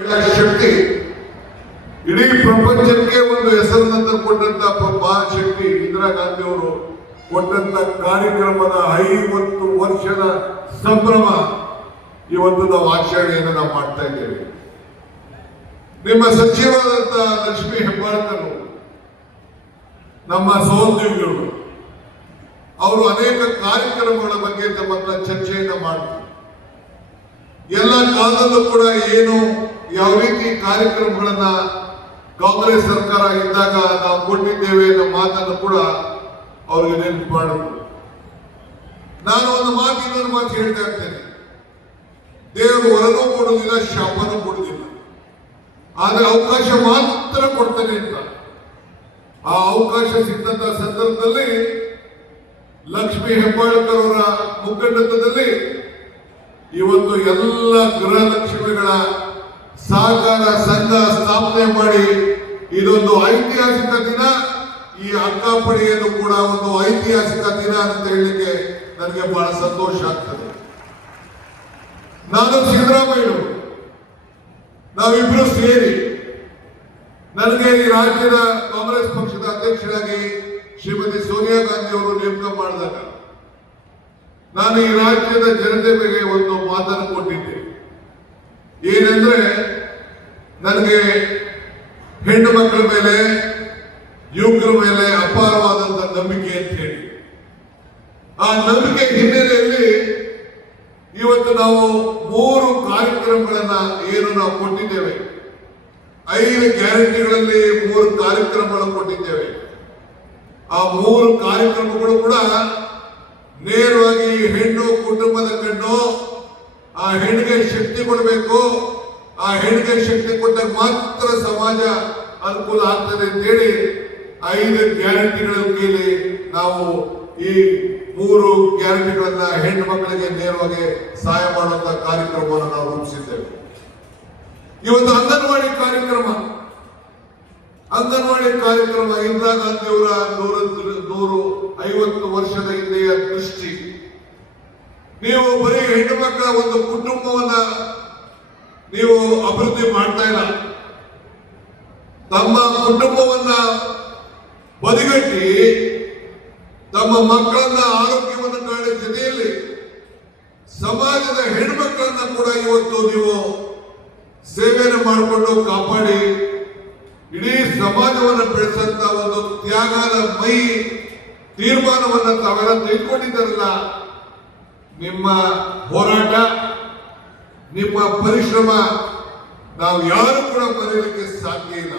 ಶಕ್ತಿ ಇಡೀ ಪ್ರಪಂಚಕ್ಕೆ ಒಂದು ಹೆಸರನ್ನು ಕೊಟ್ಟಂತ ಮಹಾಶಕ್ತಿ ಇಂದಿರಾ ಗಾಂಧಿ ಅವರು ಕೊಟ್ಟಂತ ಕಾರ್ಯಕ್ರಮದ 50 ವರ್ಷದ ಸಂಭ್ರಮ ಇವತ್ತು ನಾವು ಆಚರಣೆಯನ್ನು ನಾವು ಮಾಡ್ತಾ ಇದ್ದೇವೆ. ನಿಮ್ಮ ಸಚಿವರಾದಂತ ಲಕ್ಷ್ಮೀ ಹೆಬ್ಬಾಳ್ಕರ್ ನಮ್ಮ ಸಹೋದ್ಯೋಗಿಗಳು ಅವರು ಅನೇಕ ಕಾರ್ಯಕ್ರಮಗಳ ಬಗ್ಗೆ ತಮ್ಮ ಚರ್ಚೆಯನ್ನು ಮಾಡ್ತಾರೆ. ಎಲ್ಲ ಕಾಲದಲ್ಲೂ ಕೂಡ ಏನು ಯಾವ ರೀತಿ ಕಾರ್ಯಕ್ರಮಗಳನ್ನ ಕಾಂಗ್ರೆಸ್ ಸರ್ಕಾರ ಇದ್ದಾಗ ನಾವು ಕೊಟ್ಟಿದ್ದೇವೆ ಅನ್ನೋ ಮಾತನ್ನು ಕೂಡ ಅವ್ರಿಗೆ ನೆನಪು ಮಾಡಿದ್ರು. ನಾನು ಒಂದು ಮಾತು ಇನ್ನೊಂದು ಮಾತು ಹೇಳ್ತಾ ಇರ್ತೇನೆ, ದೇವರು ವರನೂ ಕೊಡುವುದಿಲ್ಲ, ಶಾಪನೂ ಕೊಡುವುದಿಲ್ಲ, ಆದ್ರೆ ಅವಕಾಶ ಮಾತ್ರ ಕೊಡ್ತಾನೆ ಅಂತ. ಆ ಅವಕಾಶ ಸಿಕ್ಕಂತ ಸಂದರ್ಭದಲ್ಲಿ ಲಕ್ಷ್ಮೀ ಹೆಬ್ಬಾಳ್ಕರ್ ಅವರ ಮುಖಂಡತ್ವದಲ್ಲಿ ಇವತ್ತು ಎಲ್ಲ ಗೃಹಲಕ್ಷ್ಮಿಗಳ ಸಹಕಾರ ಸಂಘ ಸ್ಥಾಪನೆ ಮಾಡಿ ಇದೊಂದು ಐತಿಹಾಸಿಕ ದಿನ. ಈ ಹಕ್ಕ ಪಡೆಯೋದು ಕೂಡ ಒಂದು ಐತಿಹಾಸಿಕ ದಿನ ಅಂತ ಹೇಳಲಿಕ್ಕೆ ನನಗೆ ಬಹಳ ಸಂತೋಷ ಆಗ್ತದೆ. ನಾನು ಸಿದ್ದರಾಮಯ್ಯ ನಾವಿಬ್ರು ಸೇರಿ ನನಗೆ ಈ ರಾಜ್ಯದ ಕಾಂಗ್ರೆಸ್ ಪಕ್ಷದ ಅಧ್ಯಕ್ಷರಾಗಿ ಶ್ರೀಮತಿ ಸೋನಿಯಾ ಗಾಂಧಿ ಅವರು ನೇಮಕ ಮಾಡಿದಾಗ ನಾನು ಈ ರಾಜ್ಯದ ಜನತೆ ಬಗ್ಗೆ ಒಂದು ಮಾತನ್ನು ಕೊಟ್ಟಿದ್ದೆ. ಏನೆಂದ್ರೆ, ನನಗೆ ಹೆಣ್ಣು ಮಕ್ಕಳ ಮೇಲೆ ಯುವಕರ ಮೇಲೆ ಅಪಾರವಾದಂತ ನಂಬಿಕೆ ಅಂತ ಹೇಳಿ, ಆ ನಂಬಿಕೆ ಹಿನ್ನೆಲೆಯಲ್ಲಿ ಇವತ್ತು ನಾವು 3 ಕಾರ್ಯಕ್ರಮಗಳನ್ನ ಏನು ನಾವು ಕೊಟ್ಟಿದ್ದೇವೆ. 5 ಗ್ಯಾರಂಟಿಗಳಲ್ಲಿ 3 ಕಾರ್ಯಕ್ರಮಗಳನ್ನು ಕೊಟ್ಟಿದ್ದೇವೆ. ಆ 3 ಕಾರ್ಯಕ್ರಮಗಳು ಕೂಡ ನೇರವಾಗಿ ಹೆಣ್ಣು ಕುಟುಂಬದ ಕಣ್ಣು, ಆ ಹೆಣ್ಣಿಗೆ ಶಕ್ತಿ ಕೊಡಬೇಕು, ಆ ಹೆಣ್ಣಿಗೆ ಶಕ್ತಿ ಕೊಟ್ಟಾಗ ಮಾತ್ರ ಸಮಾಜ ಅನುಕೂಲ ಆಗ್ತದೆ ಅಂತೇಳಿ 5 ಗ್ಯಾರಂಟಿಗಳ ಮೇಲೆ ನಾವು ಈ 3 ಗ್ಯಾರಂಟಿಗಳನ್ನ ಹೆಣ್ಣು ಮಕ್ಕಳಿಗೆ ನೇರವಾಗಿ ಸಹಾಯ ಮಾಡುವಂತ ಕಾರ್ಯಕ್ರಮವನ್ನು ನಾವು ರೂಪಿಸಿದ್ದೇವೆ. ಇವತ್ತು ಅಂಗನವಾಡಿ ಕಾರ್ಯಕ್ರಮ ಇಂದಿರಾ ಗಾಂಧಿ ಅವರ 150 ವರ್ಷದ ಹಿಂದೆಯ ದೃಷ್ಟಿ. ನೀವು ಬರೀ ಹೆಣ್ಣು ಮಕ್ಕಳ ಒಂದು ಕುಟುಂಬವನ್ನ ನೀವು ಅಭಿವೃದ್ಧಿ ಮಾಡ್ತಾ ಇಲ್ಲ, ತಮ್ಮ ಕುಟುಂಬವನ್ನ ಬದಿಗಟ್ಟಿ ತಮ್ಮ ಮಕ್ಕಳನ್ನ ಆರೋಗ್ಯವನ್ನು ಕಾಣುವ ಜೊತೆಯಲ್ಲಿ ಸಮಾಜದ ಹೆಣ್ಮಕ್ಕಳನ್ನ ಕೂಡ ಇವತ್ತು ನೀವು ಸೇವೆಯನ್ನು ಮಾಡಿಕೊಂಡು ಕಾಪಾಡಿ ಇಡೀ ಸಮಾಜವನ್ನು ಬೆಳೆಸಂತ ಒಂದು ತ್ಯಾಗದ ಮೈ ತೀರ್ಮಾನವನ್ನ ತಾವೆಲ್ಲ ತೆಗೆದುಕೊಂಡಿದ್ದಾರಲ್ಲ. ನಿಮ್ಮ ಹೋರಾಟ, ನಿಮ್ಮ ಪರಿಶ್ರಮ ನಾವು ಯಾರು ಕೂಡ ಮರೆಯಲಿಕ್ಕೆ